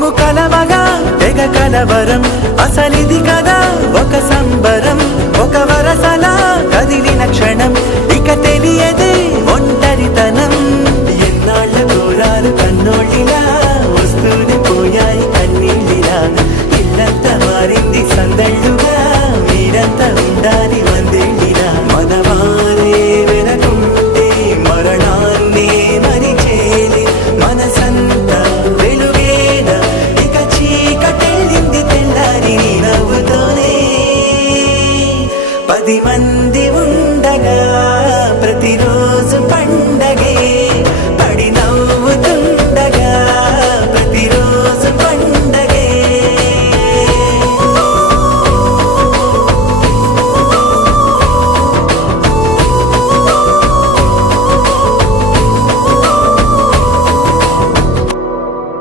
మేము కలవగా తెగ కలవరం అసలిది కదా ఒక సంబరం ఒక వరసలా కదిలిన క్షణం ఇక తెలియదే ఒంటరితనం ఎన్నాళ్ళ దూరాలు కన్నోళ్ళిలా